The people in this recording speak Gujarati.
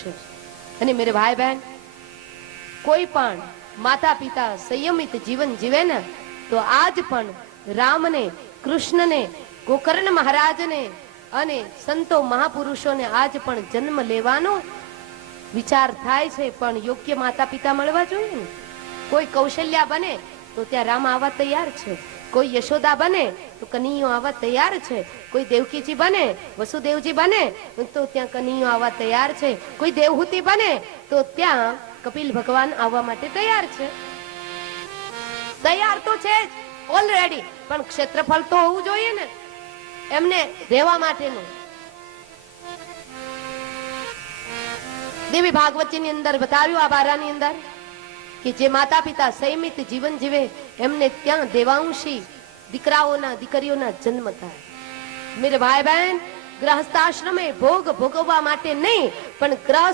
છે। અને મેરે ભાઈ બહેન, કોઈ પણ માતા પિતા સંયમિત જીવન જીવે ને તો આજ પણ રામને, કૃષ્ણને, ગોકર્ણ મહારાજને અને સંતો મહાપુરુષોને આજ પણ જન્મ લેવાનો વિચાર થાય છે, પણ યોગ્ય માતા પિતા મળવા જોઈએ ને। કોઈ કૌશલ્યા બને તો ત્યાં રામ આવવા તૈયાર છે, કોઈ યશોદા બને તો કનૈયો આવવા તૈયાર છે, કોઈ દેવકીજી બને, વસુદેવજી બને તો ત્યાં કનૈયો આવવા તૈયાર છે, કોઈ દેવહૂતિ બને તો ત્યાં કપિલ ભગવાન આવવા માટે તૈયાર છે। તૈયાર તો છે જ ઓલરેડી, પણ ક્ષેત્રફળ તો હોવું જોઈએ ને એમને રહેવા માટેનું। દેવી ભાગવતજી ની અંદર બતાવ્યું આ બારાની અંદર કે જે માતા પિતા સંયમિત જીવન જીવે એમને ત્યાં દેવાંશી દીકરાઓના દીકરીઓના જન્મ થાય। મેરે ભાઈ બહેન, ગ્રહસ્થાશ્રમે ભોગ ભોગવવા માટે નહીં, પણ ગ્રહ